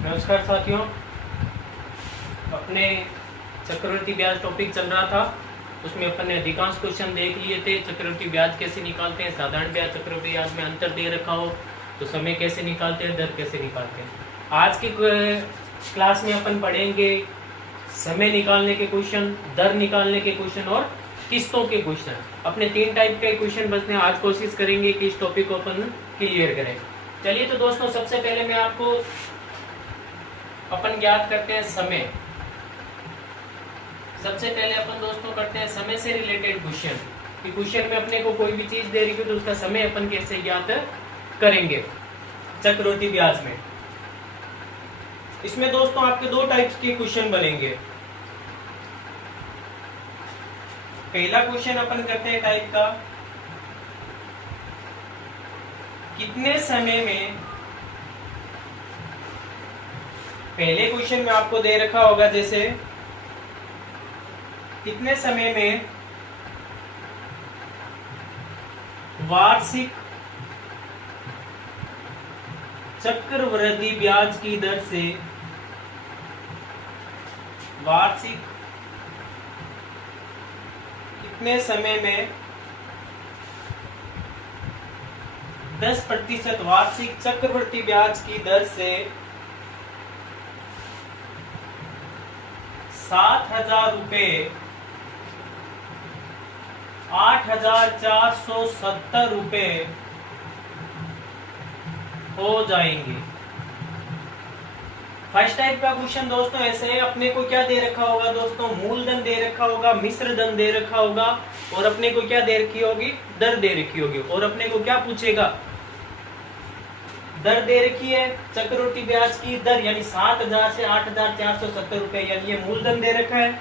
नमस्कार साथियों, अपने चक्रवृद्धि ब्याज टॉपिक चल रहा था। उसमें अपन ने अधिकांश क्वेश्चन देख लिए थे। चक्रवृद्धि ब्याज कैसे निकालते हैं, साधारण ब्याज चक्रवृद्धि ब्याज में अंतर दे रखा हो तो समय कैसे निकालते हैं, दर कैसे निकालते हैं। आज की क्लास में अपन पढ़ेंगे समय निकालने के क्वेश्चन, दर निकालने के क्वेश्चन और किस्तों के क्वेश्चन। अपने 3 टाइप के क्वेश्चन बचते हैं। आज कोशिश करेंगे कि इस टॉपिक को अपन क्लियर करें। चलिए तो दोस्तों, सबसे पहले मैं आपको अपन ज्ञात करते हैं समय। सबसे पहले अपन दोस्तों करते हैं समय से रिलेटेड क्वेश्चन कि क्वेश्चन में अपने को कोई भी चीज दे रही हो तो उसका समय अपन कैसे ज्ञात करेंगे चक्रवृद्धि ब्याज में। इसमें दोस्तों आपके 2 टाइप्स के क्वेश्चन बनेंगे। पहला क्वेश्चन अपन करते हैं टाइप का, कितने समय में, पहले क्वेश्चन में आपको दे रखा होगा जैसे कितने समय में वार्षिक चक्रवृद्धि ब्याज की दर से, वार्षिक कितने समय में 10% वार्षिक चक्रवृद्धि ब्याज की दर से 7,000 रुपये 8,470 रुपये हो जाएंगे। फर्स्ट टाइप का क्वेश्चन दोस्तों ऐसे है, अपने को क्या दे रखा होगा दोस्तों, मूलधन दे रखा होगा, मिश्र धन दे रखा होगा और अपने को क्या दे रखी होगी, दर दे रखी होगी। और अपने को क्या पूछेगा, दर दे रखी है चक्रवृद्धि ब्याज की दर, यानी 7,000 से 8,470 रुपए, यानी ये मूलधन दे रखा है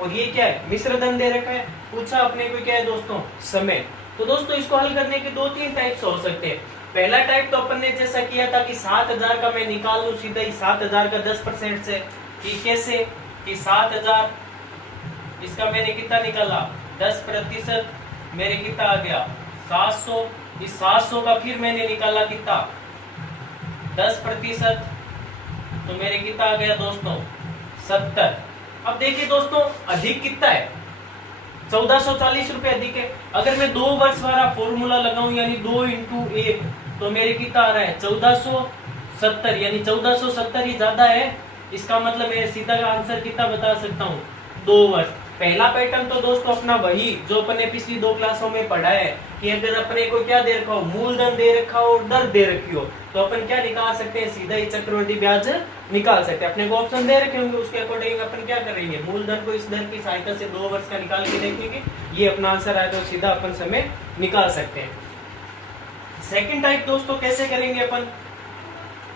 और ये क्या है, मिश्र धन दे रखा है। पूछा अपने को क्या है दोस्तों, समय। तो दोस्तों इसको हल करने के 2-3 टाइप्स हो सकते हैं। पहला टाइप तो अपन ने जैसा किया था कि 7,000 का मैं निकाल लूं सीधा ही 7,000 का 10% से, कि कैसे कि 7,000 इसका मैंने कितना निकाला 10%, मेरे कितना आ गया 700। इस 700 का फिर मैंने निकाला कितना 10%, तो मेरे कितना आ गया दोस्तों 70। अब देखिए दोस्तों अधिक कितना है, 1440 रुपए अधिक है। अगर मैं 2 वर्ष वाला फॉर्मूला लगाऊं यानी 2 × 1 तो मेरे कितना आ रहा है 1470, यानी 1470 ही ज्यादा है। इसका मतलब मैं सीधा का आंसर कितना बता सकता हूँ 2 वर्ष। पहला पैटर्न तो दोस्तों अपना वही जो अपन ने पिछली 2 क्लासों में पढ़ा है कि अगर अपने को क्या दे रखा हो, मूलधन दे रखा हो और दर दे रखी हो तो अपन क्या निकाल सकते हैं, सीधा ही चक्रवृद्धि ब्याज निकाल सकते हैं। अपने को ऑप्शन दे रखे होंगे, उसके अकॉर्डिंग अपन क्या करेंगे, मूलधन को इस दर की सहायता से 2 वर्ष का निकाल के देखेंगे, ये अपना आंसर आए तो सीधा अपन समय निकाल सकते हैं। सेकंड टाइप दोस्तों कैसे करेंगे अपन,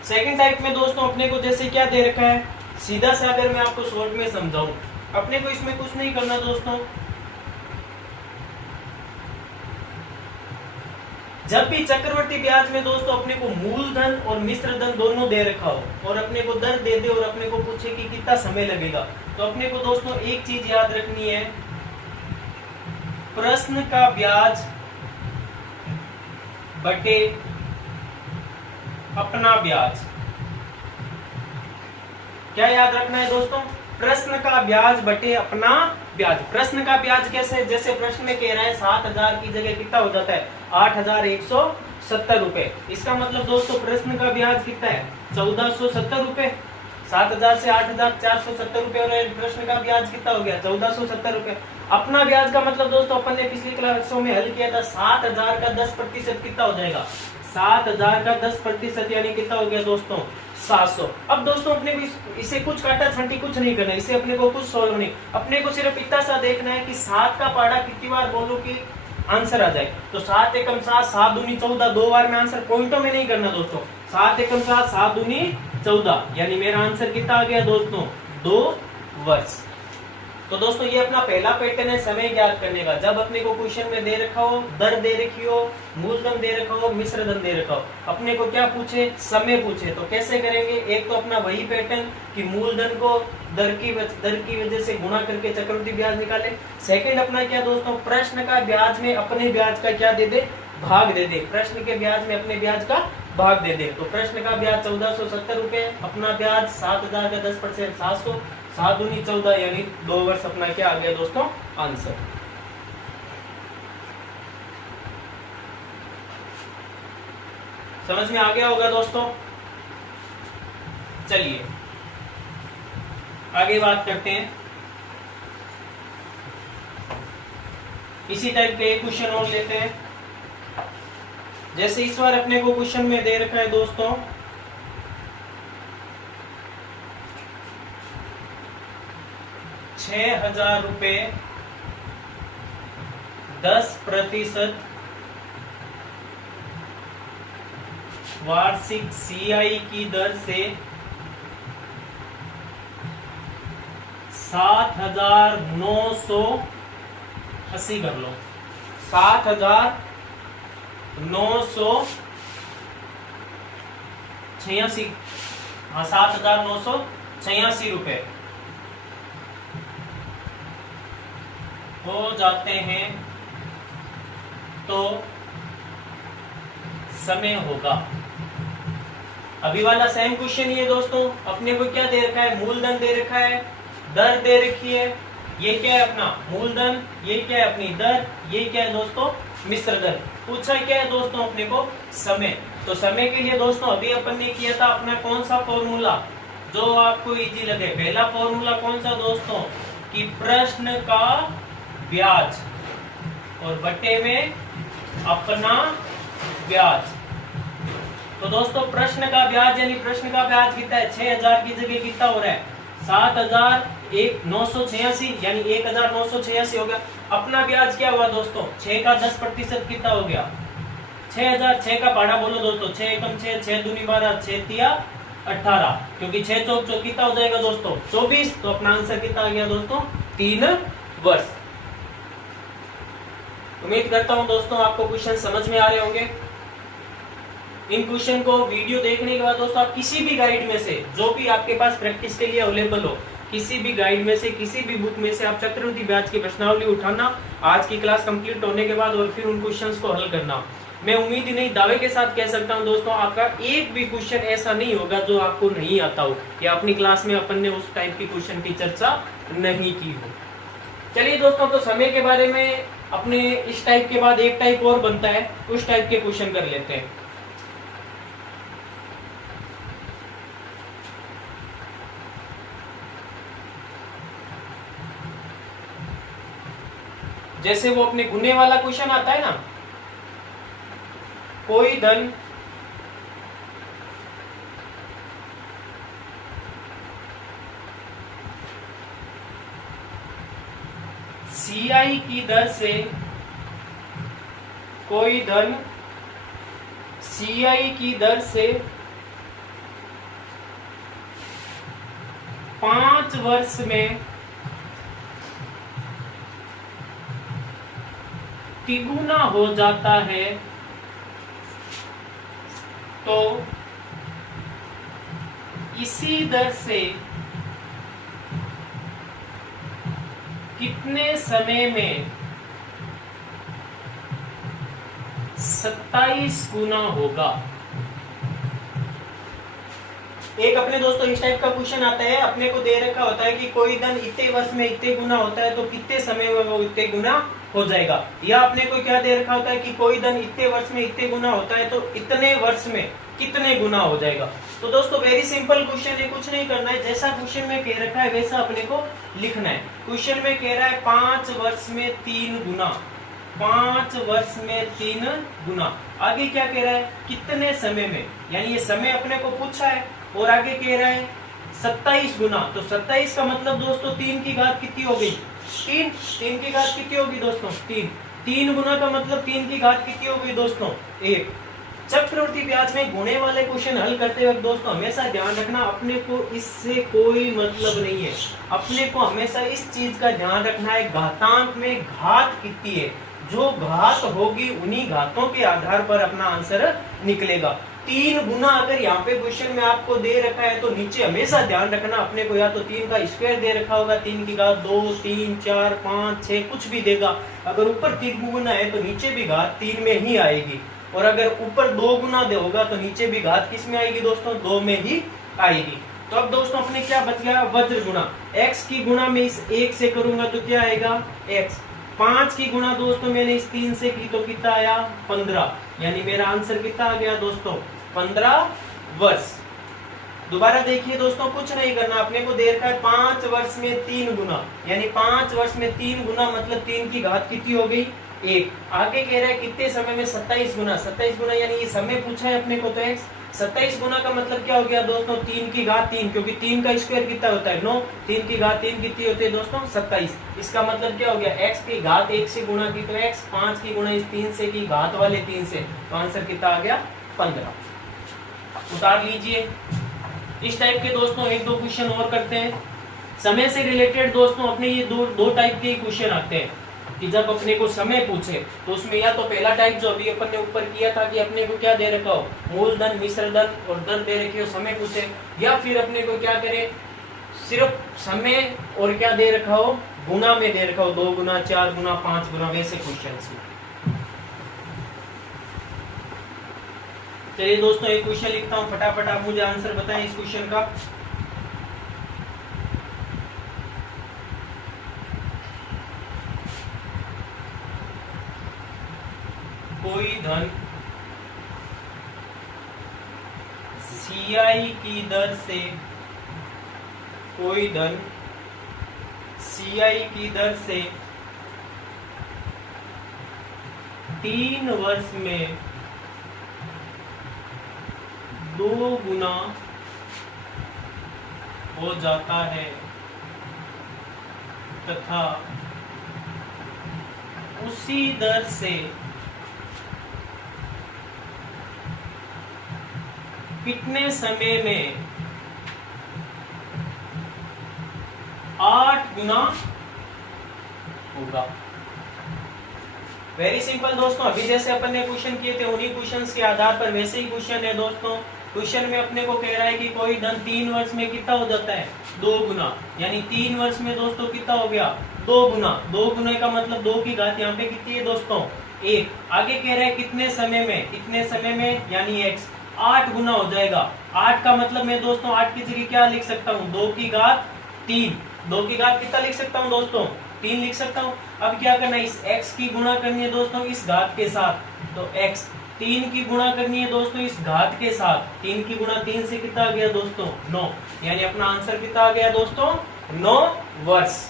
सेकंड टाइप में दोस्तों अपने को जैसे क्या दे रखा है, सीधा सा अगर मैं आपको शॉर्ट में समझाऊं, अपने को इसमें कुछ नहीं करना दोस्तों। जब भी चक्रवृद्धि ब्याज में दोस्तों अपने को मूलधन और मिश्र धन दोनों दे रखा हो और अपने को दर दे दे और अपने को पूछे कि कितना समय लगेगा, तो अपने को दोस्तों एक चीज याद रखनी है, प्रश्न का ब्याज बटे अपना ब्याज। क्या याद रखना है दोस्तों, प्रश्न का ब्याज बटे अपना ब्याज। प्रश्न का ब्याज कैसे, जैसे प्रश्न में कह रहा है 7,000 की जगह कितना हो जाता है 8,170 रुपए। इसका मतलब दोस्तों प्रश्न का ब्याज कितना है 1,470 रुपए। 7,000 से 8,470 रुपए और प्रश्न का ब्याज कितना हो गया 1,470 रुपए। अपना ब्याज का मतलब दोस्तों अपन ने पिछली क्लासों में हल किया था, 7,000 का 10% कितना हो जाएगा, 7,000 का 10% यानी कितना हो गया दोस्तों 700। अब दोस्तों अपने को इसे कुछ काटा छांटी कुछ नहीं करना, इसे अपने को कुछ सोल्व नहीं, अपने को सिर्फ इतना सा देखना है कि 7 का पहाड़ा कितनी बार बोलो कि आंसर आ जाए। तो 7 एकम 7, 7 दूनी 14, 2 बार में आंसर, पॉइंटों में नहीं करना दोस्तों। 7 एकम 7, 7 दूनी 14, यानी मेरा आंसर कितना आ गया दोस्तों 2 वर्ष। तो दोस्तों ये अपना पहला पैटर्न है समय ज्ञात करने का। जब अपने को क्वेश्चन में दे रखा हो, दर दे रखी हो, मूलधन दे रखा हो, मिश्र धन दे रखा हो, अपने को क्या पूछे, समय पूछे, तो कैसे करेंगे। एक तो अपना वही पैटर्न कि मूलधन को दर की वजह से गुणा करके चक्रवृद्धि ब्याज निकाले। सेकंड अपना क्या दोस्तों, प्रश्न का ब्याज में अपने ब्याज का क्या दे दे, भाग दे दे। प्रश्न के ब्याज में अपने ब्याज का भाग दे दे। तो प्रश्न का ब्याज 1470 रुपए, अपना ब्याज 7000 का 10% 700, 7 दूनी 14 यानी 2 वर्ष अपना क्या आ गया दोस्तों आंसर। समझ में आ गया होगा दोस्तों। चलिए आगे बात करते हैं। इसी टाइप के एक क्वेश्चन और लेते हैं। जैसे इस बार अपने को क्वेश्चन में दे रखा है दोस्तों 6000 रुपए 10% वार्षिक सीआई की दर से 7980 कर लो, 7986, हाँ 7986 रुपए हो जाते हैं तो समय होगा। अभी वाला सेम क्वेश्चन ही है दोस्तों। अपने को क्या दे रखा है, मूलधन दे रखा है, दर दे रखी है। ये क्या है अपना मूलधन, ये क्या है अपनी दर, ये क्या है दोस्तों मिश्र दर। पूछा क्या है दोस्तों अपने को समय। तो समय के लिए दोस्तों अभी अपन ने किया था अपना कौन सा फॉर्मूला जो आपको इजी लगे। पहला फॉर्मूला कौन सा दोस्तों कि प्रश्न का ब्याज और बट्टे में अपना ब्याज। तो दोस्तों प्रश्न का ब्याज यानी प्रश्न का ब्याज कितना है 6000 की जगह कितना हो रहा है 7986 यानी 1986 हो गया। अपना ब्याज क्या हुआ दोस्तों 6 का 10% कितना हो गया 6000। 6 का पहाड़ा बोलो दोस्तों 6 एकम 6, 6 दूनी 12, 6 तिया 18, क्योंकि 6 चौक चौक कितना हो जाएगा दोस्तों 24। तो अपना आंसर कितना आ गया दोस्तों 3 वर्ष। उम्मीद करता हूं दोस्तों आपको क्वेश्चन समझ में आ रहे होंगे। इन क्वेश्चन को वीडियो देखने के बाद दोस्तों आप किसी भी गाइड में से जो भी आपके पास प्रैक्टिस के लिए अवेलेबल हो, किसी भी गाइड में से किसी भी बुक में से आप चक्रवृद्धि ब्याज की प्रश्नावली उठाना आज की क्लास कंप्लीट होने के बाद और फिर उन क्वेश्चंस को हल करना। मैं उम्मीद ही नहीं दावे के साथ कह सकता हूं दोस्तों आपका एक भी क्वेश्चन ऐसा नहीं होगा जो आपको नहीं आता हो या अपनी क्लास में अपन ने उस टाइप की क्वेश्चन की चर्चा नहीं की हो। चलिए दोस्तों तो समय के बारे में अपने इस टाइप के बाद एक टाइप और बनता है, उस टाइप के क्वेश्चन कर लेते हैं। जैसे वो अपने गुने वाला क्वेश्चन आता है ना, कोई धन सीआई की दर से, कोई धन सीआई की दर से 5 वर्ष में तिगुना हो जाता है तो इसी दर से कितने समय में 27 गुना होगा। एक अपने दोस्तों इस टाइप का क्वेश्चन आता है, अपने को दे रखा होता है कि कोई धन इतने वर्ष में इतने गुना होता है तो कितने समय में वो इतने गुना हो जाएगा। या अपने को क्या दे रखा होता है कि कोई धन इतने वर्ष में इतने गुना होता है तो इतने वर्ष में कितने गुना हो जाएगा। तो दोस्तों वेरी सिंपल क्वेश्चन है, कुछ नहीं करना है, जैसा क्वेश्चन में कह रखा है वैसा अपने को लिखना है। क्वेश्चन में कह रहा है 5 वर्ष में 3 गुना, 5 वर्ष में 3 गुना। आगे क्या कह रहा है कितने समय में, यानी ये समय अपने को पूछा है और आगे कह रहा है 27 गुना। तो 27 का मतलब दोस्तों 3 की घात कितनी हो गई 3, 3 की घात कितनी होगी दोस्तों 3, 3 गुना का मतलब 3 की घात कितनी होगी दोस्तों 1। चक्रवृद्धि ब्याज में गुणे वाले क्वेश्चन हल करते वक्त दोस्तों हमेशा ध्यान रखना अपने को इससे कोई मतलब नहीं है। अपने को हमेशा इस चीज का ध्यान रखना है घातांक में घात कितनी है, जो घात होगी उन्हीं घातों के आधार पर अपना आंसर निकलेगा। 3 गुना अगर यहाँ पे क्वेश्चन में आपको दे रखा है तो नीचे हमेशा ध्यान रखना अपने को या तो 3 का स्क्वायर दे रखा होगा, 3 की घात 2, 3, 4, 5, 6 कुछ भी देगा। अगर ऊपर 3 गुना है तो नीचे भी घात 3 में ही आएगी। और अगर ऊपर 2 गुना दे होगा तो नीचे भी घात किस में आएगी दोस्तों, 2 में ही आएगी। तो अब दोस्तों अपने क्या बच गया, वज्र गुणा। x की गुणा में इस 1 से करूंगा तो क्या आएगा x। 5 की गुणा दोस्तों मैंने इस 3 से की तो कितना आया 15, यानी मेरा आंसर कितना आ गया दोस्तों 15 वर्ष। दोबारा देखिए दोस्तों, कुछ नहीं करना, अपने को दे रखा है 5 वर्ष में 3 गुना, यानी 5 वर्ष में 3 गुना मतलब 3 की घात कितनी हो गई 1। आगे कह रहा है कितने समय में 27 गुना, 27 गुना यानी ये समय पूछा है अपने को तो x। 27 गुना का मतलब क्या हो गया दोस्तों 3 की घात 3, क्योंकि 3 का स्क्वायर कितना होता है 9, 3 की घात 3 कितनी होती है दोस्तों 27। इसका मतलब क्या हो गया x की घात 1 से गुणा की तो x, 5 की गुणा इस 3 से की घात वाले 3 से, तो आंसर कितना आ गया 15। उतार लीजिए। इस टाइप के दोस्तों 1-2 क्वेश्चन और करते हैं। समय से रिलेटेड दोस्तों अपने ये दो टाइप के क्वेश्चन आते हैं कि जब अपने को समय पूछे तो उसमें या तो पहला टाइप जो अभी अपन ने ऊपर किया था कि अपने को क्या दे रखा हो मूलधन, मिश्र धन और दर दे रखी हो, समय पूछे, या फिर अपने को क्या करे सिर्फ समय और क्या दे रखा हो गुना में दे रखा हो, 2 गुना, 4 गुना, 5 गुना, वैसे क्वेश्चन। चलिए दोस्तों एक क्वेश्चन लिखता हूं, फटाफट आप मुझे आंसर बताएं इस क्वेश्चन का। कोई धन CI की दर से, कोई धन CI की दर से 3 वर्ष में 2 गुना हो जाता है तथा उसी दर से कितने समय में 8 गुना होगा। वेरी सिंपल दोस्तों, अभी जैसे अपन ने क्वेश्चन किए थे उन्हीं क्वेश्चंस के आधार पर वैसे ही क्वेश्चन है दोस्तों। क्वेश्चन में अपने को कह रहा है कि कोई धन 3 वर्ष में कितना हो जाता है 2 गुना, यानी 3 वर्ष में दोस्तों कितना हो गया 2 गुना। 2 गुना का मतलब 2 की घात यहाँ पे कितनी है दोस्तों 1। आगे कह रहा है कितने समय में, कितने समय में यानी x 8 गुना हो जाएगा। 8 का मतलब मैं दोस्तों 8 की जगह क्या लिख सकता हूँ 2 की घात 3। 2 की घात कितना लिख सकता हूँ दोस्तों 3 लिख सकता हूँ। अब क्या करना है इस x की गुणा करनी है दोस्तों इस घात के साथ, तो x 3 की गुणा करनी है दोस्तों इस घात के साथ। 3 की गुणा 3 से कितना आ गया दोस्तों 9, यानी अपना आंसर कितना आ गया दोस्तों 9 वर्ष।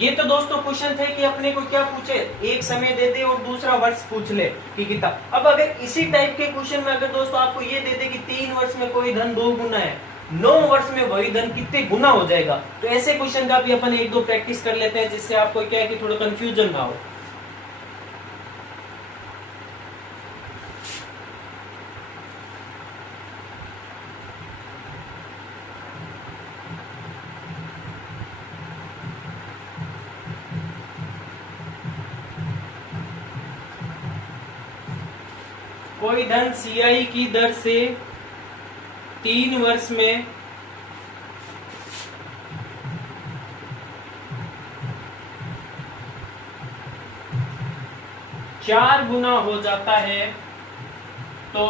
ये तो दोस्तों क्वेश्चन थे कि अपने को क्या पूछे, एक समय दे दे और दूसरा वर्ष पूछ ले कि कितना। अब अगर इसी टाइप के क्वेश्चन में अगर दोस्तों आपको ये दे दे कि 3 वर्ष में कोई धन 2 गुना है, 9 वर्ष में वही धन कितने गुना हो जाएगा, तो ऐसे क्वेश्चन का भी अपन 1-2 प्रैक्टिस कर लेते हैं जिससे आपको क्या है कि थोड़ा कंफ्यूजन ना हो। कोई धन CI की दर से 3 वर्ष में 4 गुना हो जाता है, तो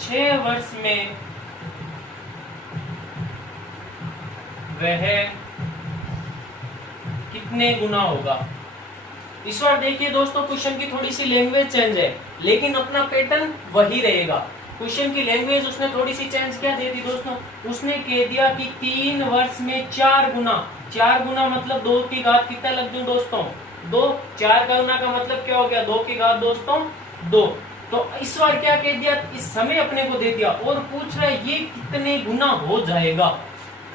6 वर्ष में वह कितने गुना होगा। इस बार देखिए दोस्तों क्वेश्चन की थोड़ी सी लैंग्वेज चेंज है, लेकिन अपना पैटर्न वही रहेगा। क्वेश्चन की लैंग्वेज उसने थोड़ी सी चेंज क्या दे दी दोस्तों, उसने कह दिया कि 3 वर्ष में 4 गुना। 4 गुना मतलब 2 की घात कितना लग दूं दोस्तों 2। 4 गुना का मतलब क्या हो गया 2 की घात दोस्तों 2। तो इस बार क्या कह दिया, इस समय अपने को दे दिया और पूछ रहा है ये कितने गुना हो जाएगा,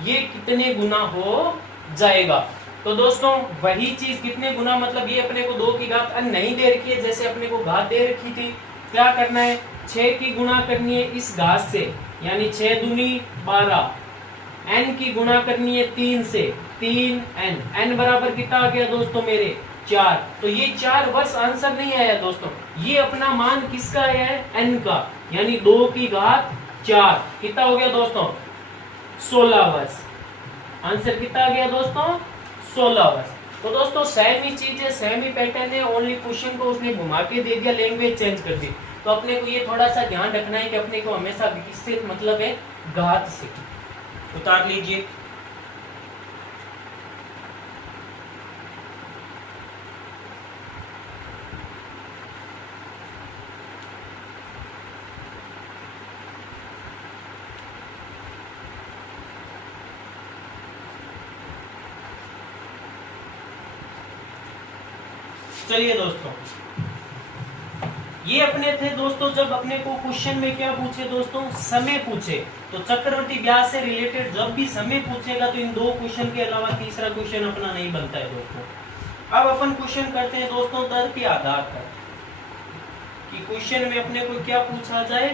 ये कितने गुना हो जाएगा। तो दोस्तों वही चीज कितने गुना मतलब ये अपने को 2 की घात n नहीं दे रखी है, जैसे अपने को घात दे रखी थी। क्या करना है 6 की गुणा करनी है इस घात से, यानी 6 दूनी 12। n की गुणा करनी है 3 से, 3n। n बराबर कितना आ गया दोस्तों मेरे 4। तो ये 4 वर्ष आंसर नहीं आया दोस्तों, ये अपना मान किसका आया है n का, यानी 2 की घात 4। कितना हो गया दोस्तों 16 वर्ष। आंसर कितना आ गया दोस्तों 16 वर्ष। तो दोस्तों सेम ही चीज है, सेम ही पैटर्न है, ओनली क्वेश्चन को उसने घुमा के दे दिया, लैंग्वेज चेंज कर दी। तो अपने को ये थोड़ा सा ध्यान रखना है कि अपने को हमेशा किससे मतलब है, घात से। उतार लीजिए। चलिए दोस्तों, ये अपने थे दोस्तों, जब अपने को क्वेश्चन में क्या पूछे दोस्तों, समय पूछे। तो चक्रवर्ती ब्याज से रिलेटेड जब भी समय पूछेगा तो इन दो क्वेश्चन के अलावा तीसरा क्वेश्चन अपना नहीं बनता है दोस्तों। अब अपन क्वेश्चन करते हैं दोस्तों दर के आधार पर, कि क्वेश्चन में अपने को क्या पूछा जाए,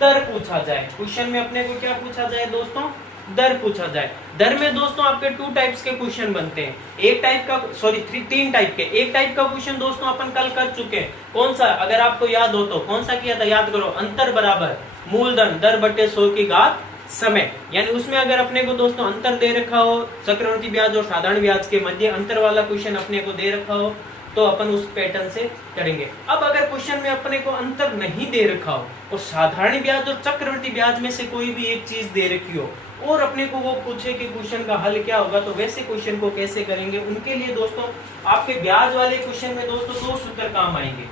दर पूछा जाए। क्वेश्चन में अपने को क्या पूछा जाए दोस्तों, दर पूछा जाए। दर में दोस्तों आपके 2 टाइप्स के क्वेश्चन बनते हैं। एक टाइप का, सॉरी 3 टाइप के। एक टाइप का क्वेश्चन दोस्तों अपन कल कर चुके हैं। कौन सा, अगर आपको याद हो तो कौन सा किया था, याद करो। अंतर बराबर मूलधन दर बटे 100 की घात समय। यानी उसमें अगर अपने को दोस्तों अंतर दे रखा हो, चक्रवर्ती ब्याज और साधारण ब्याज के मध्य अंतर वाला क्वेश्चन अपने को दे रखा हो, तो अपन उस पैटर्न से करेंगे। अब अगर क्वेश्चन में अपने को अंतर नहीं दे रखा हो और साधारण ब्याज और चक्रवर्ती ब्याज में से कोई भी एक चीज दे रखी हो और अपने को वो पूछे कि क्वेश्चन का हल क्या होगा, तो वैसे क्वेश्चन को कैसे करेंगे। उनके लिए दोस्तों आपके ब्याज वाले क्वेश्चन में दोस्तों 2 सूत्र काम आएंगे।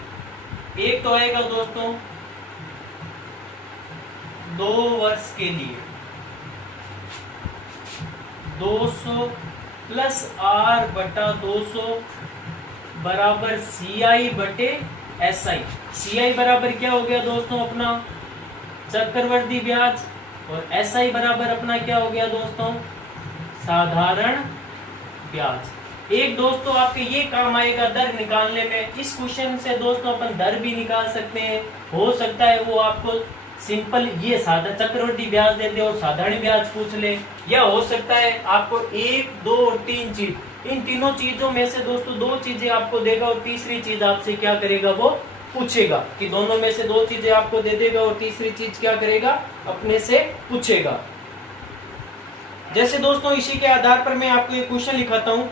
एक तो आएगा दोस्तों 2 वर्ष के लिए 200 प्लस आर बटा 200 बराबर CI बटे SI। CI बराबर क्या हो गया दोस्तों अपना चक्रवर्ती ब्याज, और SI बराबर अपना क्या हो गया दोस्तों साधारण ब्याज। एक दोस्तों आपके ये काम आएगा दर निकालने में। इस क्वेश्चन से दोस्तों अपन दर भी निकाल सकते हैं। हो सकता है वो आपको सिंपल ये साधा चक्रवर्ती ब्याज दे दे और साधारण ब्याज पूछ ले, या हो सकता है आपको 1, 2 और 3 चीज, इन तीनों चीजों में से दोस्तों 2 चीजें आपको देगा और तीसरी चीज आपसे क्या करेगा, वो पूछेगा। कि दोनों में से 2 चीजें आपको दे देगा और तीसरी चीज क्या करेगा, अपने से पूछेगा। जैसे दोस्तों इसी के आधार पर मैं आपको एक क्वेश्चन लिखाता हूं।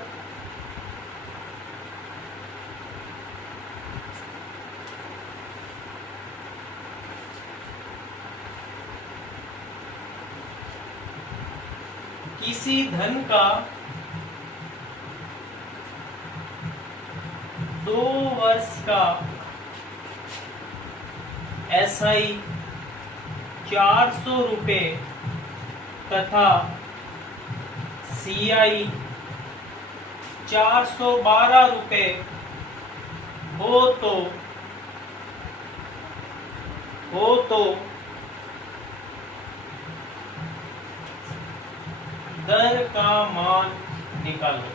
किसी धन का 2 वर्ष का SI 400 रुपए तथा CI 412 रुपए हो तो दर का मान निकालो।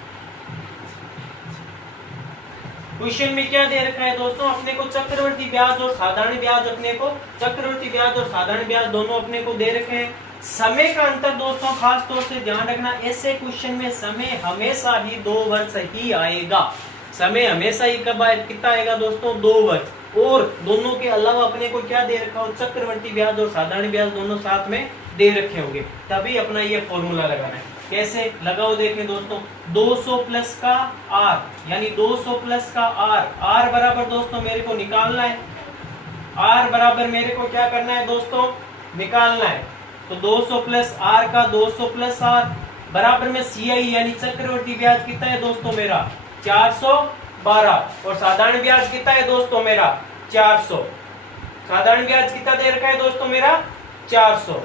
क्वेश्चन में क्या दे रखा है दोस्तों, अपने को चक्रवर्ती ब्याज और साधारण ब्याज, अपने को चक्रवर्ती ब्याज और साधारण ब्याज दोनों अपने को दे रखे हैं। समय का अंतर दोस्तों खास तौर से ध्यान रखना, ऐसे क्वेश्चन में समय हमेशा ही 2 वर्ष ही आएगा। समय हमेशा ही कब कितना आएगा दोस्तों, 2 वर्ष। और दोनों के अलावा अपने को क्या दे रखा हो, चक्रवर्ती ब्याज और साधारण ब्याज दोनों साथ में दे रखे होंगे, तभी अपना ये फॉर्मूला लगाना है। कैसे लगाओ देखें दोस्तों, 200 प्लस का R, यानी 200 प्लस का R बराबर दोस्तों मेरे को निकालना है। R बराबर मेरे को क्या करना है दोस्तों, निकालना है। तो 200 प्लस R का 200 प्लस R बराबर में CI यानी चक्रवर्ती ब्याज कितना है दोस्तों मेरा 412, और साधारण ब्याज कितना है दोस्तों मेरा 400। साधारण ब्याज कितना दे रखा है दोस्तों मेरा 400।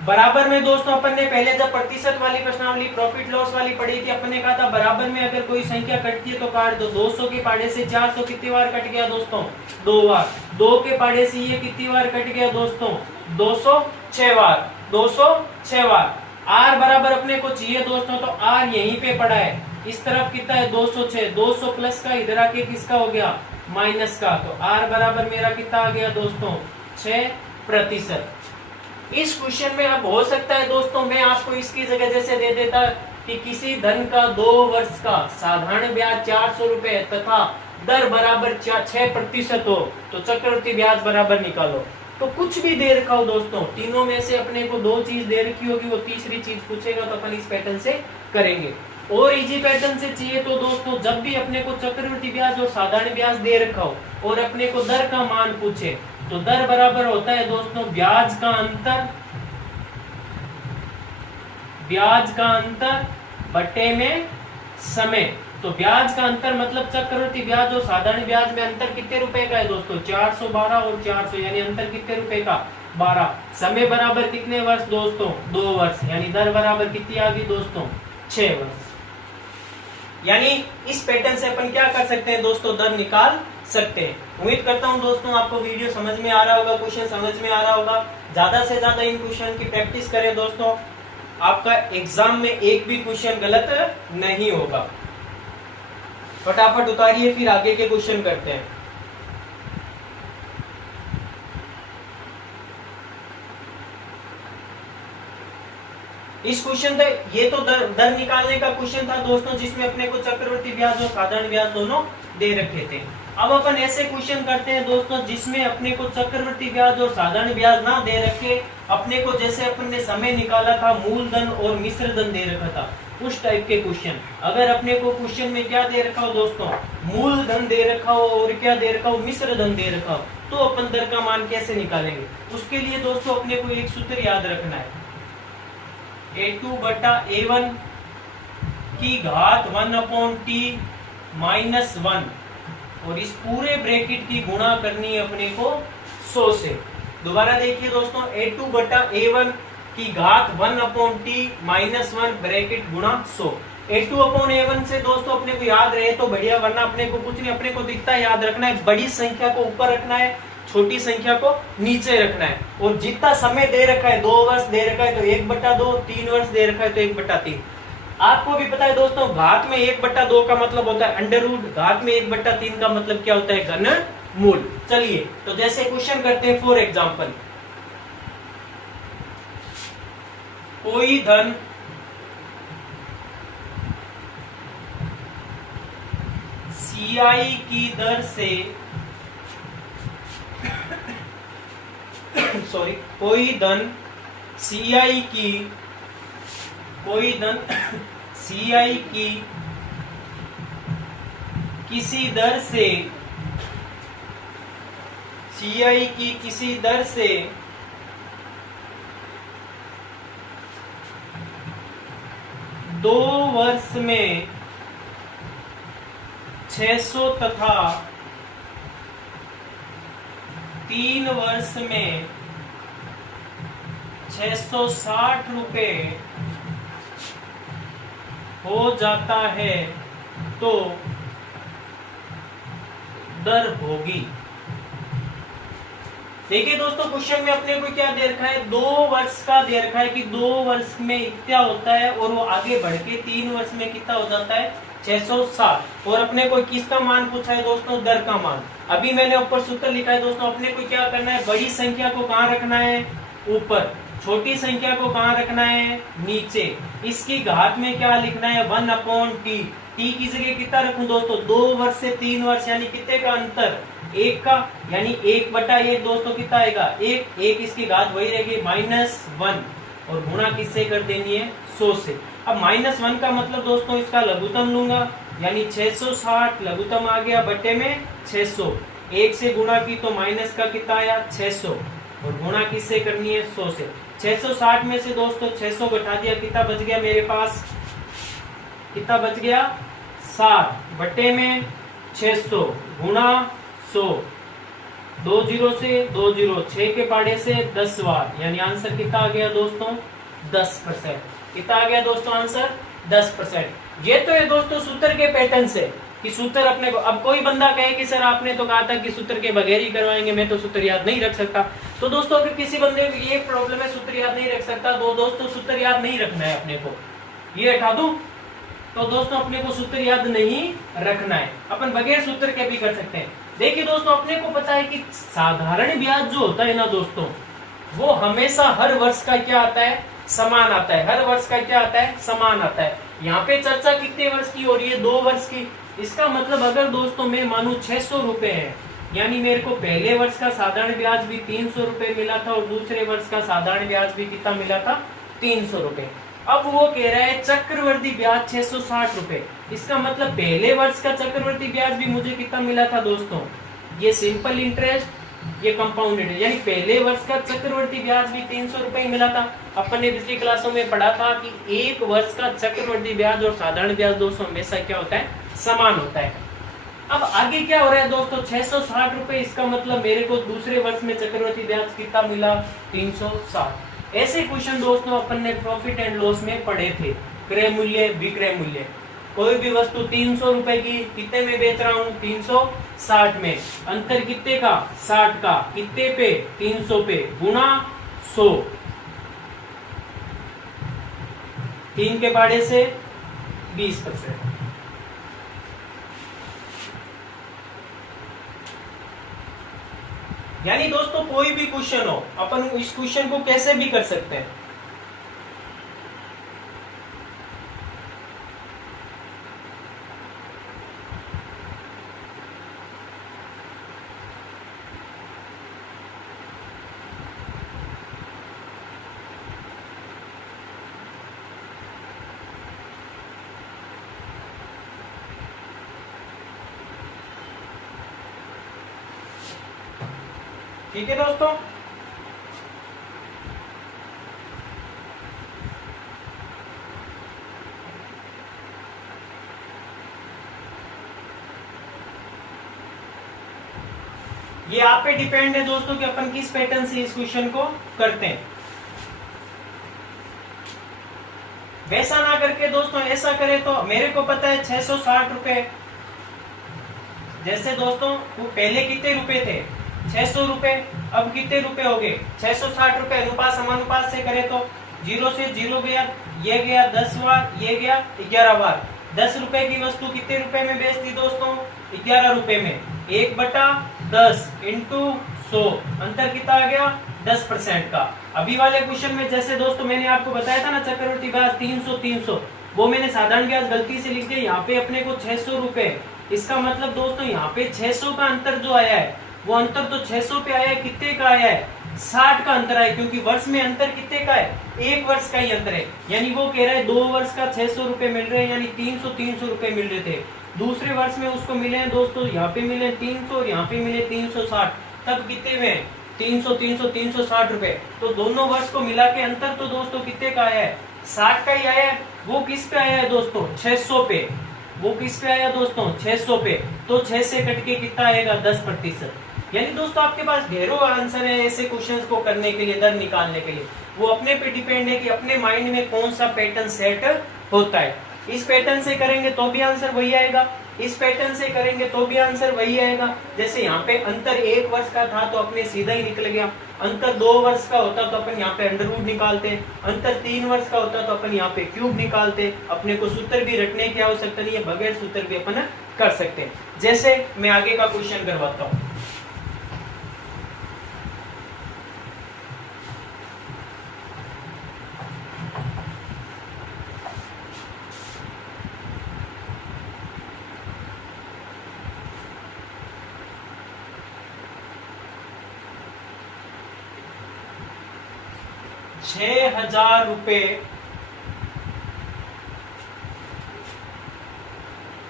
बराबर में दोस्तों अपन ने पहले जब प्रतिशत वाली प्रश्नावली प्रॉफिट लॉस वाली पढ़ी थी, अपन ने कहा था बराबर में अगर कोई संख्या कटती है तो काट दो। 200 के पाड़े से 400 कितनी बार कट गया दोस्तों, 2 बार। 2 के पाड़े से ये कितनी बार कट गया दोस्तों, 206 बार। 206 बार। R बराबर अपने को चाहिए दोस्तों, तो R यहीं पे पड़ा है। इस तरफ कितना है 206, 200 प्लस का इधर आके किसका हो गया, माइनस का। तो R बराबर मेरा कितना आ गया दोस्तों 6%। इस क्वेश्चन में अब हो सकता है दोस्तों मैं आपको इसकी जगह जैसे दे देता कि किसी धन का 2 वर्ष का साधारण ब्याज 400 रुपए तथा दर बराबर 6% हो, तो चक्रवर्ती ब्याज बराबर निकालो। तो कुछ भी दे रखा हो दोस्तों, तीनों में से अपने को 2 चीज दे रखी होगी, वो तीसरी चीज पूछेगा तो अपन इस पैटर्न से करेंगे। और इजी पैटर्न से चाहिए तो दोस्तों जब भी अपने को चक्रवृद्धि ब्याज और साधारण ब्याज दे रखा हो और अपने को दर का मान पूछे तो दर बराबर होता है दोस्तों ब्याज का अंतर बटे में समय। तो ब्याज का अंतर मतलब चक्रवृद्धि ब्याज और साधारण ब्याज में अंतर कितने रुपए का है दोस्तों 412 और 400 यानी अंतर कितने रुपए का 12। समय बराबर कितने वर्ष दोस्तों 2 वर्ष यानी दर बराबर कितनी आ गई दोस्तों 6 वर्ष। यानी इस पैटर्न से अपन क्या कर सकते हैं दोस्तों दर निकाल सकते हैं। उम्मीद करता हूं दोस्तों आपको वीडियो समझ में आ रहा होगा, क्वेश्चन समझ में आ रहा होगा। ज्यादा से ज्यादा इन क्वेश्चन की प्रैक्टिस करें दोस्तों, आपका एग्जाम में एक भी क्वेश्चन गलत नहीं होगा। फटाफट उतारिए फिर आगे के क्वेश्चन करते हैं। इस क्वेश्चन पे ये तो दर निकालने का क्वेश्चन था दोस्तों जिसमें अपने को चक्रवृद्धि ब्याज और साधारण ब्याज दोनों दे रखे थे। अब अपन ऐसे क्वेश्चन करते हैं दोस्तों जिसमें अपने को चक्रवृद्धि ब्याज और साधारण ब्याज ना दे रखे, अपने को जैसे अपन ने समय निकाला था मूलधन और मिश्र धन दे रखा था उस टाइप के क्वेश्चन। अगर अपने को क्वेश्चन में क्या दे रखा हो दोस्तों मूलधन दे रखा हो और क्या दे रखा हो मिश्र धन दे रखा हो तो अपन दर का मान कैसे निकालेंगे। उसके लिए दोस्तों अपने को एक सूत्र याद रखना है A2 बटा A1 की घात 1/t माइनस 1 और इस पूरे ब्रैकेट की गुणा करनी है अपने को 100 से। दोबारा देखिए दोस्तों A2 बटा A1 की घात 1/t माइनस 1 ब्रैकेट गुणा 100। A2/A1 से दोस्तों अपने को याद रहे तो बढ़िया, वरना अपने को कुछ नहीं, अपने को दिखता याद रखना है। बड़ी संख्या को ऊपर रखना है, छोटी संख्या को नीचे रखना है। और जितना समय दे रखा है 2 वर्ष दे रखा है तो 1/2, 3 वर्ष दे रखा है तो 1/3। आपको भी पता है दोस्तों घात में 1/2 का मतलब होता है अंडर रूट, घात में 1/3 का मतलब क्या होता है घनमूल। चलिए तो जैसे क्वेश्चन करते हैं फॉर एग्जाम्पल, कोई धन CI की दर से कोई धन CI की किसी दर से 2 वर्ष में 600 तथा 3 वर्ष में 660 रुपए हो जाता है तो दर होगी। देखिए दोस्तों क्वेश्चन में अपने को क्या दे रखा है 2 वर्ष का दे रखा है कि 2 वर्ष में क्या होता है और वो आगे बढ़ के 3 वर्ष में कितना हो जाता है 660। और अपने को किसका मान पूछा है दोस्तों दर का मान। अभी मैंने ऊपर सूत्र लिखा है दोस्तों, अपने को क्या करना है बड़ी संख्या को कहाँ रखना है ऊपर, छोटी संख्या को कहाँ रखना है नीचे। इसकी घात में क्या लिखना है 1/t। t की जगह कितना रखूं दोस्तों 2 वर्ष से 3 वर्ष यानी कितने का अंतर 1 का, यानी 1/1 दोस्तों कितना आएगा 1 इसकी घात वही रहेगी -1 और गुणा किससे कर देनी है 100 से। अब -1 का मतलब दोस्तों इसका लघुत्तम लूंगा यानी 660 लघुत्तम आ गया बटे में 600। 1 से गुणा की तो माइनस का कितना आया 600 और गुणा किससे करनी है 100 से। 660 में से दोस्तों 600 घटा दिया, कितना बच गया मेरे पास, कितना बच गया 60 बटे में 600 गुणा 100। 2 0 से 2 0 6 के पाड़े से 10 बार यानी आंसर कितना आ गया दोस्तों 10%। कितना आ गया दोस्तों आंसर 10%। ये तो है दोस्तों सूत्र के पैटर्न से कि सूत्र अपने को, अब कोई बंदा कहे कि सर आपने तो कहा था कि सूत्र के बगैर ही करवाएंगे, मैं तो सूत्र याद नहीं रख सकता। तो दोस्तों अगर किसी बंदे को ये प्रॉब्लम है सूत्र याद नहीं रख सकता तो दोस्तों सूत्र याद नहीं रखना है अपने को, ये हटा दूं तो दोस्तों अपने को सूत्र याद नहीं रखना है, अपन बगैर सूत्र के भी कर सकते हैं। देखिए दोस्तों अपने को पता है कि साधारण ब्याज जो होता है ना दोस्तों वो हमेशा हर वर्ष का क्या आता है समान आता है, हर वर्ष का क्या आता है समान आता है। यहाँ पे चर्चा कितने वर्ष की हो रही है 2 वर्ष की। इसका मतलब अगर दोस्तों मैं मानू 600 रुपए है यानी मेरे को पहले वर्ष का साधारण ब्याज भी 300 रुपए मिला था और दूसरे वर्ष का साधारण ब्याज भी कितना मिला था 300 रुपए। अब वो कह रहा है चक्रवर्ती ब्याज 660 रुपए। इसका मतलब पहले वर्ष का चक्रवर्ती ब्याज भी मुझे कितना मिला था दोस्तों, ये सिंपल इंटरेस्ट, ये कंपाउंडेड है, यानी पहले वर्ष का चक्रवर्ती ब्याज भी 300 रुपए ही मिला था। अपन ने पिछली क्लासों में पढ़ा था कि एक वर्ष का चक्रवर्ती ब्याज और साधारण ब्याज दोस्तों हमेशा क्या होता है, समान होता है। अब आगे क्या हो रहा है दोस्तों, 660 रुपए, इसका मतलब मेरे को दूसरे वर्ष में चक्रवर्ती ब्याज कितना मिला, 360। ऐसे क्वेश्चन दोस्तों अपन ने प्रॉफिट एंड लॉस में पढ़े थे, क्रय मूल्य विक्रय मूल्य। कोई भी वस्तु 300 रुपए की कितने में बेच रहा हूँ, 360 में, अंतर कितने का, 60 का, कितने पे, 300 पे, गुणा 100, 3 के पाड़े से 20%। यानी दोस्तों कोई भी क्वेश्चन हो, अपन इस क्वेश्चन को कैसे भी कर सकते हैं। ठीक है दोस्तों, ये आप पे डिपेंड है दोस्तों कि अपन किस पैटर्न से इस क्वेश्चन को करते हैं। वैसा ना करके दोस्तों ऐसा करें तो मेरे को पता है 660 रुपए, जैसे दोस्तों पहले कितने रुपए थे, 600 रुपए, अब कितने रुपए हो गए, 660 रुपए। अनुपात समानुपात से करें तो 0 से 0 गया, ये गया 10 बार, ये गया 11 बार। 10 रुपए की वस्तु कितने रुपए में बेचती दोस्तों, 11 रुपए में। 1/10 इंटू 100, अंतर कितना आ गया, 10% का। अभी वाले क्वेश्चन में जैसे दोस्तों मैंने आपको बताया था ना चक्रवर्ती ब्याज 300, वो मैंने साधारण ब्याज गलती से लिख दिया, यहाँ पे अपने को 600 रुपए। इसका मतलब दोस्तों यहाँ पे 600 का अंतर जो आया है, वो अंतर तो 600 पे आया है, कितने का आया है, 60 का अंतर आया, क्योंकि वर्ष में अंतर कितने का है, एक वर्ष का ही अंतर है। यानी वो कह रहा है 2 वर्ष का 600 रुपए मिल रहे हैं, यानी 300 रुपए मिल रहे थे। दूसरे वर्ष में उसको मिले हैं दोस्तों, यहाँ पे मिले 300 और यहाँ पे मिले 360, तब कितने में 360 रुपए। तो दोनों वर्ष को मिला के अंतर तो दोस्तों कितने का आया है, 60 का ही आया है। वो किस पे आया है दोस्तों, 600 पे। वो किस पे आया दोस्तों, 600 पे। तो 6 से कट के कितना आएगा, 10%। यानी दोस्तों आपके पास ढेरों आंसर है ऐसे क्वेश्चंस को करने के लिए, दर निकालने के लिए। वो अपने पे डिपेंड है कि अपने माइंड में कौन सा पैटर्न सेट होता है। इस पैटर्न से करेंगे तो भी आंसर वही आएगा, इस पैटर्न से करेंगे तो भी आंसर वही आएगा। जैसे यहाँ पे अंतर 1 वर्ष का था तो अपने सीधा ही निकल गया। अंतर 2 वर्ष का होता तो अपन यहाँ पे अंडर रूट निकालते, अंतर 3 वर्ष का होता तो अपन यहाँ पे क्यूब निकालते। अपने को सूत्र भी रटने की आवश्यकता नहीं है, बगैर सूत्र भी अपन कर सकते हैं। जैसे मैं आगे का क्वेश्चन करवाता हूँ। ₹6,000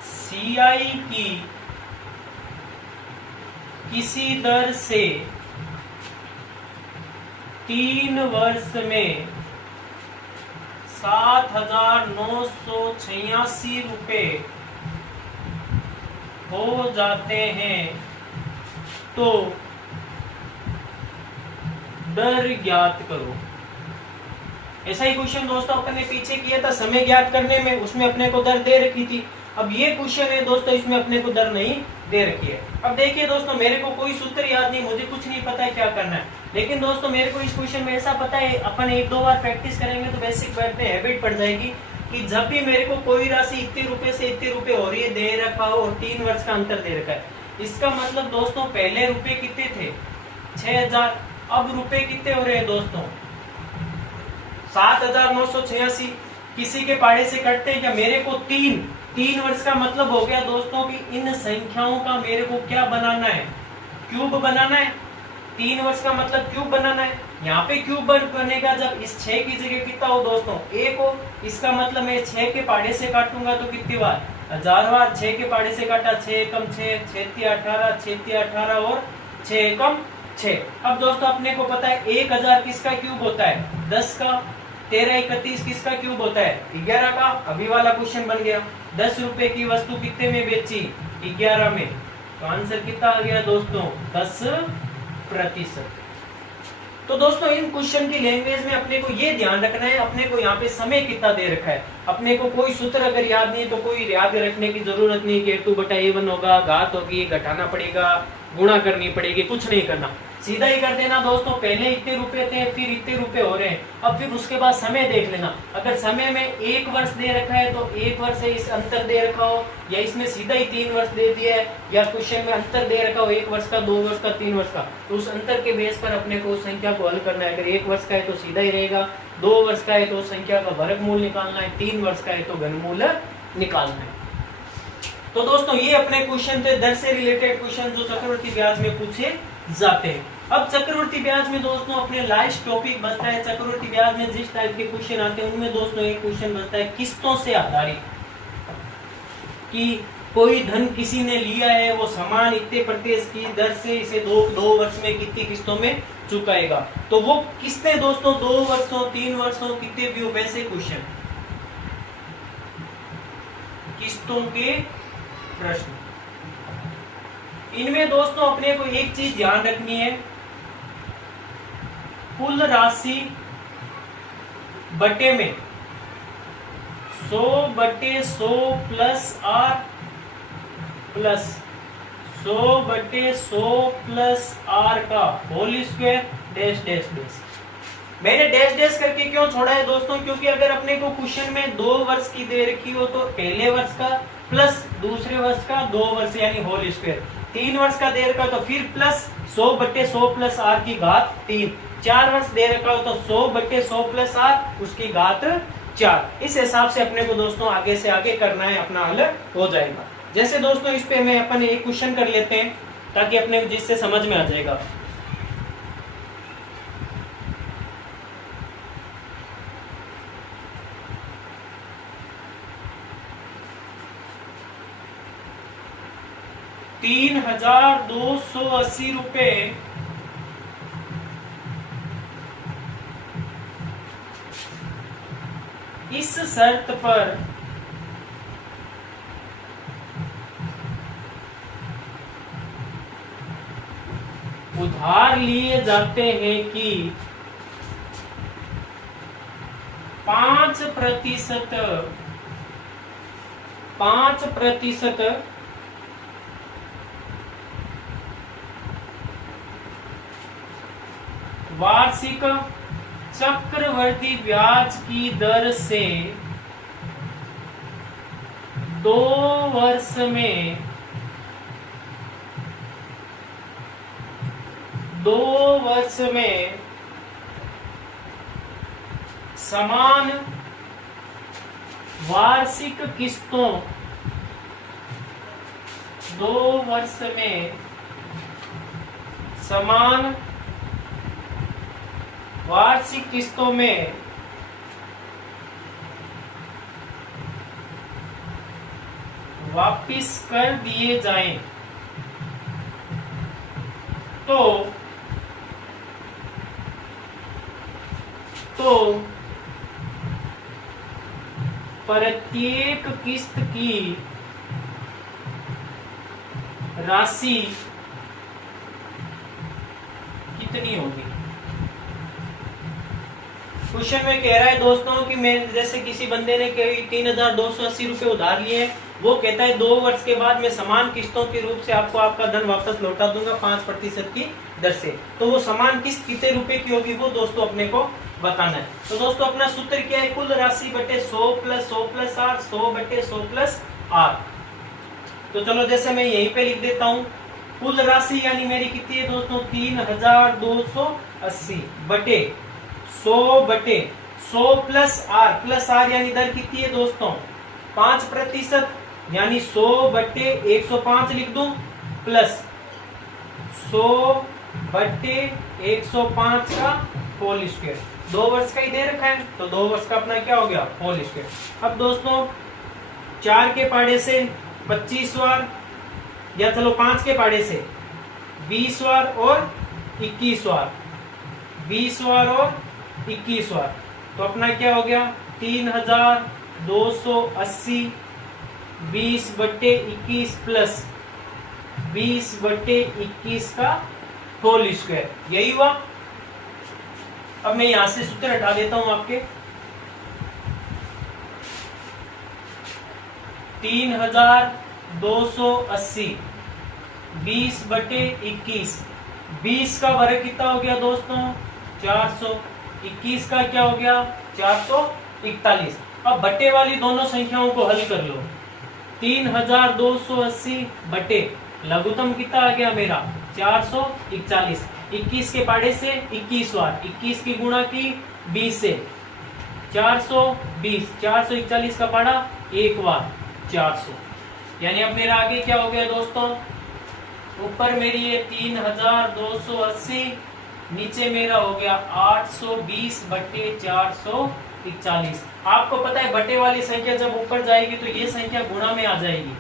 CI की किसी दर से 3 वर्ष में 7,986 रुपए हो जाते हैं, तो दर ज्ञात करो। ऐसा ही क्वेश्चन दोस्तों अपन ने पीछे किया था समय ज्ञात करने में, उसमें अपने को दर दे रखी थी। अब ये क्वेश्चन है दोस्तों, इसमें अपने को दर नहीं दे रखी है। अब देखिए दोस्तों, मेरे को कोई सूत्र याद नहीं, मुझे कुछ नहीं पता है क्या करना है, लेकिन दोस्तों मेरे को इस क्वेश्चन में ऐसा पता है, अपन 1-2 बार प्रैक्टिस करेंगे तो बेसिक बैठ में हैबिट पड़ जाएगी कि जब भी मेरे को कोई राशि इतने रुपए से इतने रुपए हो रही है, दे रखा हो और 3 वर्ष का अंतर दे रखा है, इसका मतलब दोस्तों पहले रुपए कितने थे, 6,000। अब रुपए कितने हो रहे हैं दोस्तों, 7,986। किसी के पाड़े से कटते हैं क्या, मेरे को 3 वर्ष का मतलब हो गया दोस्तों कि इन संख्याओं का मेरे को क्या बनाना है, क्यूब बनाना है। 3 वर्ष का मतलब क्यूब बनाना है। यहाँ पे क्यूब बनेगा जब इस 6 की जगह कितना हो दोस्तों 1 हो। इसका मतलब मैं 6 के पहाड़े से काटूंगा तो कितनी बार 1000 बार 6 के पहाड़े से काटा 6 एकम 6 6 तिया 18 6 तिया 18 और 6 एकम 6। अब दोस्तों अपने को पता है 1000 किसका क्यूब होता है 10 का। 13 31 किसका क्यूब होता है 11 का। अभी वाला क्वेश्चन बन गया 10 रुपए की वस्तु कितने में बेची 11 में। तो आंसर कितना आ गया दोस्तों 10%। तो दोस्तों इन क्वेश्चन की लैंग्वेज में अपने को ये ध्यान रखना है अपने को यहाँ पे समय कितना दे रखा है। अपने को कोई सूत्र अगर याद नहीं तो कोई याद रखने की जरूरत नहीं कि 2/A1 होगा घात होगी घटाना पड़ेगा गुणा करनी पड़ेगी कुछ नहीं करना सीधा ही कर देना दोस्तों। पहले इतने रुपए थे फिर इतने रुपए हो रहे हैं अब फिर उसके बाद समय देख लेना। अगर समय में 1 वर्ष दे रखा है तो 1 वर्ष है इस अंतर दे रखा हो या इसमें सीधा ही 3 वर्ष दे दिया है या क्वेश्चन में अंतर दे रखा हो 1 वर्ष का 2 वर्ष का 3 वर्ष का तो उस अंतर के बेस पर अपने को उस संख्या को हल करना है। अगर 1 वर्ष का है तो सीधा ही रहेगा 2 वर्ष का है तो संख्या का वर्गमूल निकालना है 3 वर्ष का है तो घनमूल निकालना है। तो दोस्तों ये अपने क्वेश्चन थे दर से रिलेटेड क्वेश्चन जो चक्रवर्ती ब्याज में पूछे जाते हैं। अब चक्रवर्ती ब्याज में दोस्तों अपने लास्ट टॉपिक बचता है चक्रवर्ती ब्याज में जिस टाइप के क्वेश्चन आते हैं उनमें दोस्तों एक क्वेश्चन बचता है किस्तों से आधारित कि कोई धन किसी ने लिया है वो समान इतने प्रतिशत की दर से इसे दो वर्ष में कितनी किस्तों में चुकाएगा। तो वो किस्तें दोस्तों 2 वर्षों 3 वर्षों कितने भी हो वैसे क्वेश्चन किस्तों के प्रश्न। इनमें दोस्तों अपने को एक चीज ध्यान रखनी है कुल राशि बटे में 100/100 plus r plus 100/100 plus r का whole square dash dash dash. मैंने डैश डैश करके क्यों छोड़ा है दोस्तों क्योंकि अगर अपने को क्वेश्चन में 2 वर्ष की दे रखी हो तो पहले वर्ष का प्लस दूसरे वर्ष का 2 वर्ष यानी होल स्क्वायर 3 वर्ष का दे रखा हो तो फिर प्लस 100/100 प्लस आर की घात 3। 4 वर्ष दे रखा हो तो 100/100 प्लस आर उसकी घात 4। इस हिसाब से अपने को दोस्तों आगे से आगे करना है अपना हल हो जाएगा। जैसे दोस्तों इस पे मैं अपन एक क्वेश्चन कर लेते हैं ताकि अपने जिससे समझ में आ जाएगा। ₹3280 इस शर्त पर उधार लिए जाते हैं कि 5% वार्षिक चक्रवृद्धि ब्याज की दर से 2 वर्ष में समान वार्षिक किस्तों 2 वर्ष में समान वार्षिक किस्तों में वापिस कर दिए जाएं तो प्रत्येक किस्त की राशि कितनी होगी। क्वेश्चन में कह रहा है दोस्तों कि मैं जैसे किसी बंदे ने 3280 रुपए उधार लिए हैं वो कहता है 2 वर्ष के बाद मैं समान किस्तों के रूप से आपको आपका धन वापस लौटा दूंगा 5% की दर से। तो वो समान किस्त कितने रुपए की होगी वो दोस्तों अपने को बताना है। तो दोस्तों अपना सूत्र क्या है कुल राशि बटे 100 plus 100 plus R 100/100 plus R. तो चलो जैसे मैं यहीं पे लिख देता हूँ कुल राशि यानी मेरी कितनी है दोस्तों 3280 बटे 100/100 प्लस आर यानी दर कितनी है दोस्तों 5% यानी 100/105 लिख दूं प्लस 100/105 का होल स्क्वायर। 2 वर्ष का ही दे रखा है तो 2 वर्ष का अपना क्या हो गया, होल स्क्वायर। अब दोस्तों 4 के पाड़े से 25 बार, या चलो 5 के पाड़े से 20 बार और 21 बार, 20 बार और 21 बार, तो अपना क्या हो गया 3280 20/21 प्लस 20/21 का होल स्क्वायर, यही हुआ। अब मैं यहां से सूत्र हटा देता हूं आपके, 3280 20/21, 20 का वर्ग कितना हो गया दोस्तों 400, 21 का क्या हो गया 441। अब बटे वाली दोनों संख्याओं को हल कर लो। 3280 बटे लघुत्तम कितना आ गया मेरा 441, 21 के पाड़े से 21 बार, 21 की गुणा की 20 से 420, 441 का पाड़ा एक बार 400, यानी अब मेरा आगे क्या हो गया दोस्तों, ऊपर मेरी ये 3280, नीचे मेरा हो गया 820/441। आपको पता है बटे वाली संख्या जब ऊपर जाएगी तो ये संख्या गुणा में आ जाएगी,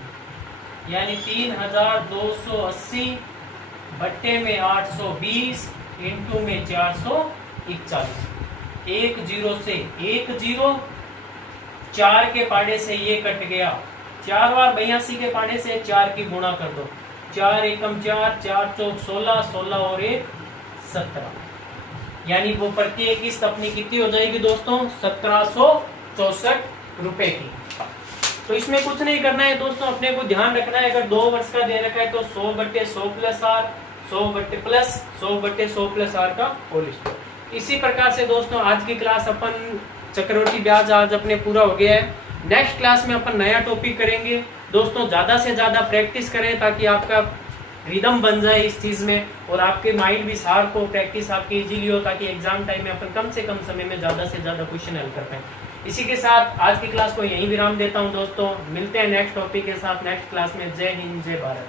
यानी 3280 बट्टे में 820 इंटू में 441। 1 0 से 1 0, 4 के पाड़े से ये कट गया, 4 बार 82 के पाड़े से 4 की गुणा कर दो, 4 एकम 4, 4 चौक 16, 16 और 1 17, यानी वो प्रत्येक किस्त अपनी कितनी हो जाएगी दोस्तों 1764 रुपए की। तो इसमें कुछ नहीं करना है दोस्तों, अपने को ध्यान रखना है, अगर 2 वर्ष का दे रखा है तो 100/100 प्लस आर, 100/100 प्लस आर का होल स्क्वायर। इसी प्रकार से दोस्तों आज की क्लास अपन चक्रवृद्धि ब्याज आज अपने पूरा हो गया है। नेक्स्ट क्लास में अपन नया टॉपिक करेंगे दोस्तों, ज्यादा से ज्यादा प्रैक्टिस करें ताकि आपका रिदम बन जाए इस चीज में, और आपके माइंड भी शार्प हो, प्रैक्टिस आपकी इजीली हो, ताकि एग्जाम टाइम में अपन कम से कम समय में ज्यादा से ज्यादा क्वेश्चन हल कर पाए। इसी के साथ आज की क्लास को यहीं विराम देता हूं दोस्तों, मिलते हैं नेक्स्ट टॉपिक के साथ नेक्स्ट क्लास में। जय हिंद, जय भारत।